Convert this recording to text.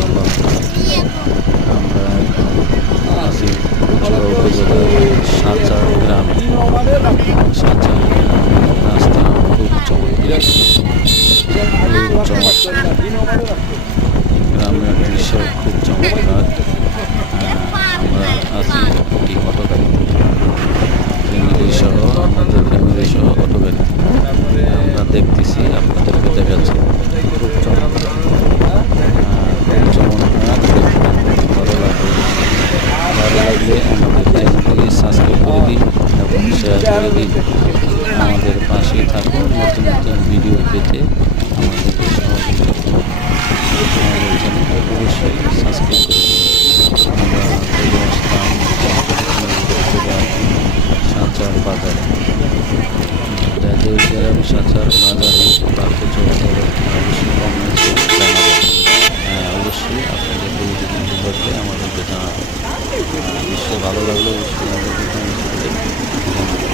লম্বা। আমরা আছি উচ্চগড় উপজেলার সাঁচার গ্রামে। সাঁচার গ্রামের রাস্তা খুব চমৎকার, খুব চমৎকার। গ্রামের দৃশ্য খুব চমৎকার। আমরা আছি একটি অটো গাড়িতে, ফ্যামিলি সহ, আমাদের ফ্যামিলি সহ অটো গাড়িতে আমরা দেখতেছি, আপনাদেরকে দেখাচ্ছি। খুব চমৎকার, খুব চমৎকার। ভালো লাগবে, ভালো লাগলে আমাদের চ্যানেলটিকে সাবস্ক্রাইব করে দিন এবং শেয়ার করে দিন। আমাদের পাশেই থাকুন, নতুন নতুন ভিডিও পেতে আমাদেরকে সহযোগিতা করুন। আমাদের চ্যানেলটি অবশ্যই সাবস্ক্রাইব করে দিন। আমরা চলে আসলাম সাঁচার বাজারে। যাদের যারা সাঁচার বাজারে বাড়তে চলতে অবশ্যই কমেন্টসে জানাবেন। অবশ্যই আপনাদের যদি কিছু ঘটলে আমাদেরকে জানাবেন। নিশ্চয়ই ভালো লাগলে অবশ্যই আমাদেরকে কমেন্টস করে জানাবেন।